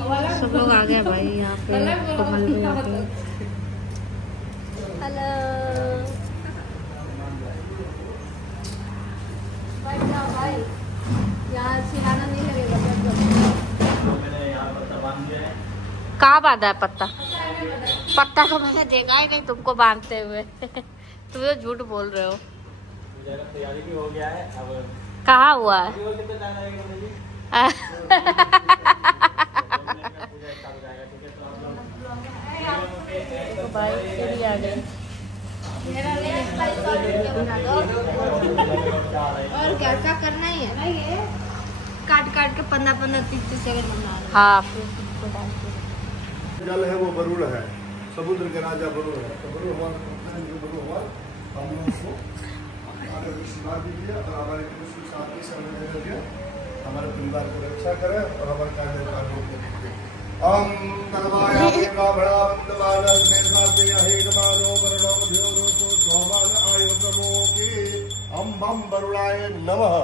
सब लोग आ गए भाई यहाँ पे कमल में यहाँ पे। हेलो भाई, यहाँ सिहाना नहीं लगेगा। कहाँ बांधा है पत्ता? पत्ता तो मैंने देखा ही नहीं तुमको बांधते हुए। तुम तो झूठ बोल रहे हो। तैयारी भी हो गया है। अब कहाँ हुआ है? तो भाई सीढ़ी आ गई। और क्या क्या करना ही है? काट काट के 15-15 30 सेकंड बना। हाँ फिर जल है वो वरुण है, समुद्र के राजा वरुण है। तो वरुण हम लोगों को आशीर्वाद दीजिए और हमारे कृष्ण साथी से हमारे परिवार को रक्षा करें और हमारे कार्य वरुणाय नमः।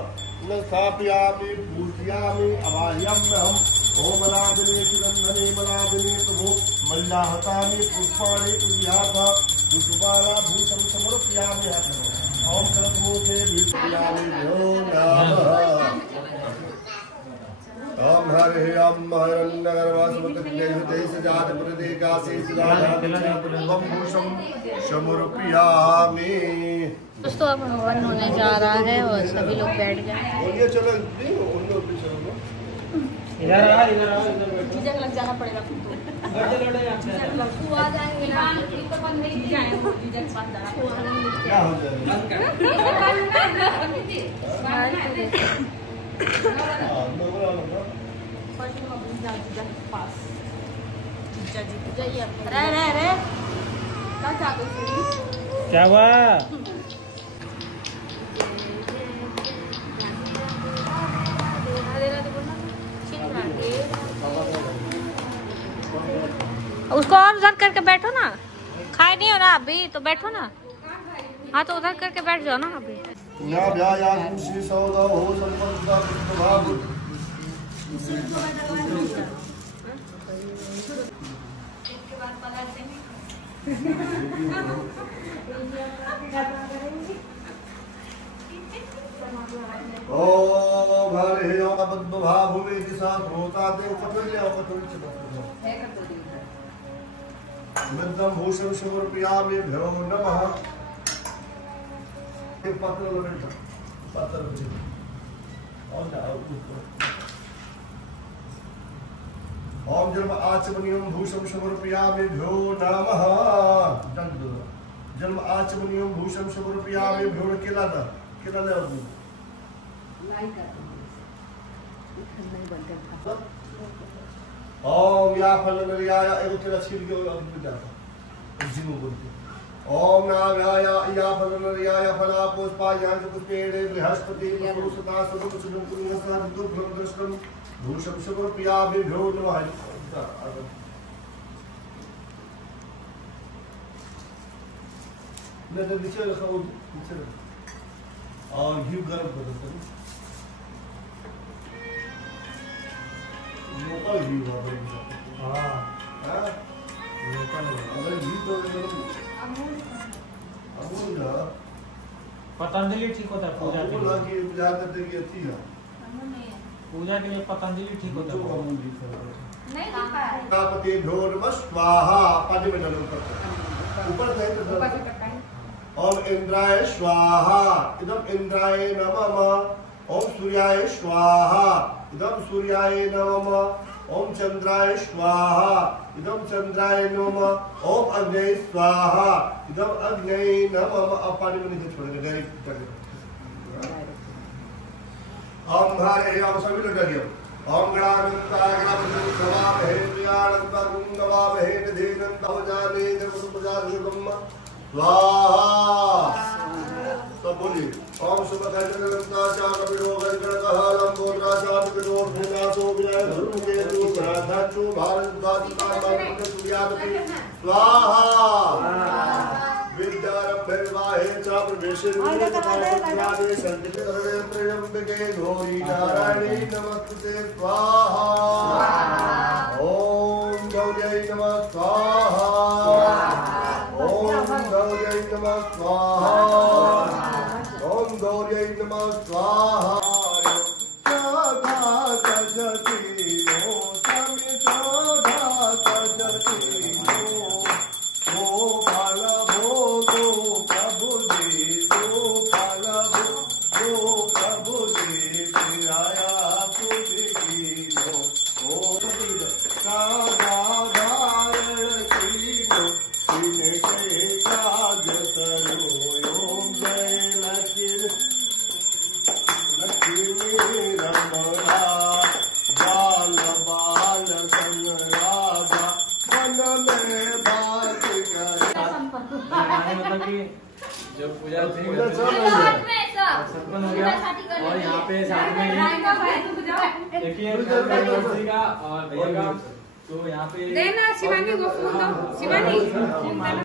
स्थापयामि पूजयामि अवाह्याम्यहम् ओम मलादिनी सुगंधनी मलादिनी प्रभु मल्लाहतानि पुष्पाणि तुभ्याः दुष्पाला भूषण समर्पयामि। ओम करतमुखे विष्यामि भो नमः। ओम हरे ओम हरन्नगरवासमतज्ञ सजात प्रदेकासे सुदाम भूषण समर्पयामि। दोस्तों अब हवन होने जा रहा है और सभी लोग बैठ गए। बोलिए चलो उन लोग भी चलो। इधर आ इधर झिझक लग जाना पड़ेगा तुमको। तू आ जाएंगे ना तो बंद नहीं जाएंगे। झिझक बंद क्या हो जाएगा? क्या हुआ? उसको और उधर करके बैठो ना। खाए नहीं हो ना अभी तो बैठो ना। हाँ तो उधर करके बैठ जाओ ना अभी। भूषण समर्पयामि भ्यो नमः। ओम जन्म आचमनियम भूषण समर्पयामि भ्यो नमः। जन्म आचमनियम भूषण समर्पयामि भ्यो केला ले ओम या फल नरियाया एगो तेरा छिल के अब जाता जिनो बोलते। ओम नाव्याय या फल नरियाया फला पुष्पायां च पुष्पेणे बृहस्पति पुरुषता सुगम सुगम पुण्यसा दुर्भम दर्शनम भूषण समर्पयामि भ्यो नमः। मैं तो नीचे रखा हूँ नीचे और घी गर्म कर देता हूँ। लोकल घी हुआ बड़ी हाँ हाँ लोकल अगर घी तो अमूल ना पतंजलि ठीक होता है पूजा के लिए। की पूजा करते की अच्छी है पूजा के लिए पतंजलि ठीक होता है। अमूल घी नहीं गणपति भ्यो नमः स्वाहा। पानी में डालो ऊपर से ओम इंद्राय स्वाहा इदम इंद्राय नमः। ओम सूर्याय स्वाहा इदम सूर्याय नमः। ओम चंद्राय स्वाहा इदम चंद्राय नमः। ओम अग्नये स्वाहा इदम अग्नये नमः। अब पानी में नहीं छोड़ेंगे डायरेक्ट। ओम हरे ओम सभी लोग डालिए। ओम गणानंताय गणापतिं नमामहे प्रियानंतं नमामहे निधेनंतं जाने जगत्प्रजाधिपम् स्वाहा। तो बोलिए ओम शुभकर्णचाचाकपिरो गणगणकहालंबोद्राचाकपिरो भूनासो विनय धर्मकेतु धराधाचो भारतदादिकामादित्यादपि स्वाहा। विद्यारंभे विवाहे च प्रवेशे विद्यादे संकीर्तने त्र्यंबके गौरी नारायणी नमस्ते स्वाहा। गौर्यै नमः स्वाहा ओम गौर्यै नमः स्वाहा ओम गौर्यै नमः स्वाहा मतलब कि जो पूजा थी संपन्न हो गया और यहाँ पे साथ में देखिए का और भैया का तो यहाँ पे देना शिवानी को फूल दो शिवानी